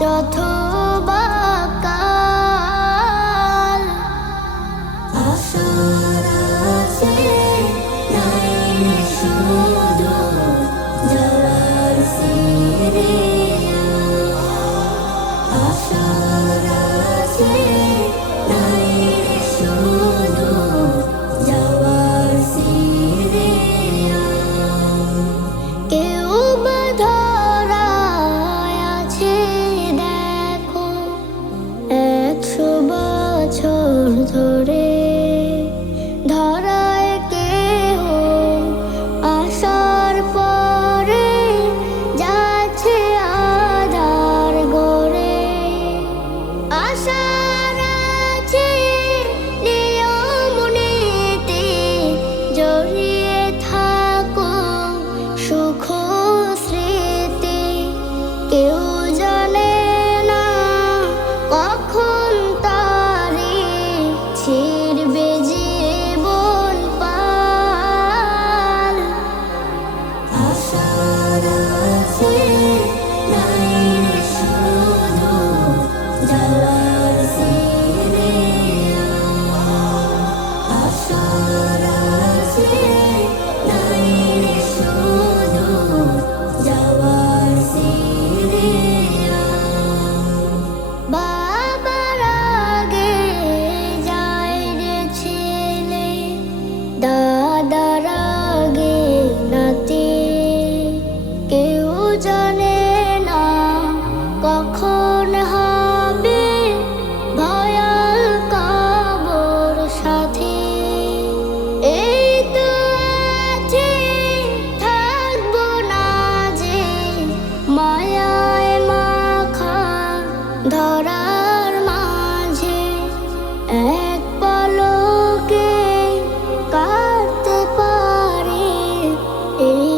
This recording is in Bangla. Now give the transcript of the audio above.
যথবা কাল আশার আছে নাই শুধু জলার সিরে কেউ 奇 Ooh.